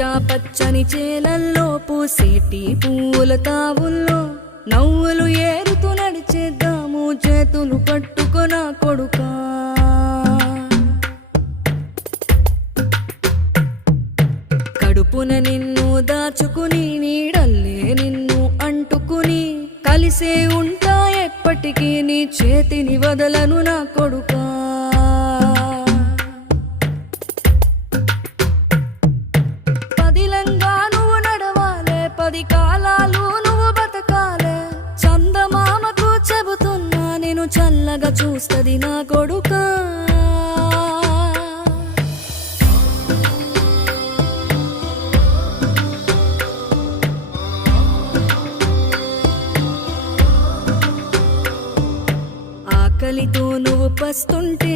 పచ్చా పచ్చని చేలల్లో పూసేటి పూల తావుల్లో నవ్వులు ఏరుతూ నడిచేద్దాము చేతులు పట్టుకొన కొడుకా. కడుపున నిన్ను దాచుకుని నీడల్లే నిన్ను అంటుకుని కలిసే ఉంటా ఎప్పటికీ నీ చేతిని వదలను నా కొడుకా. పదిలంగా నువ్వు నడవాలే, 10 కాలాలు నువ్వు బతకాలే. చందమామకు చెబుతున్నా నేను చల్లగా చూస్తది నా కొడుకా. ఆకలితో నువ్వు పస్తుంటే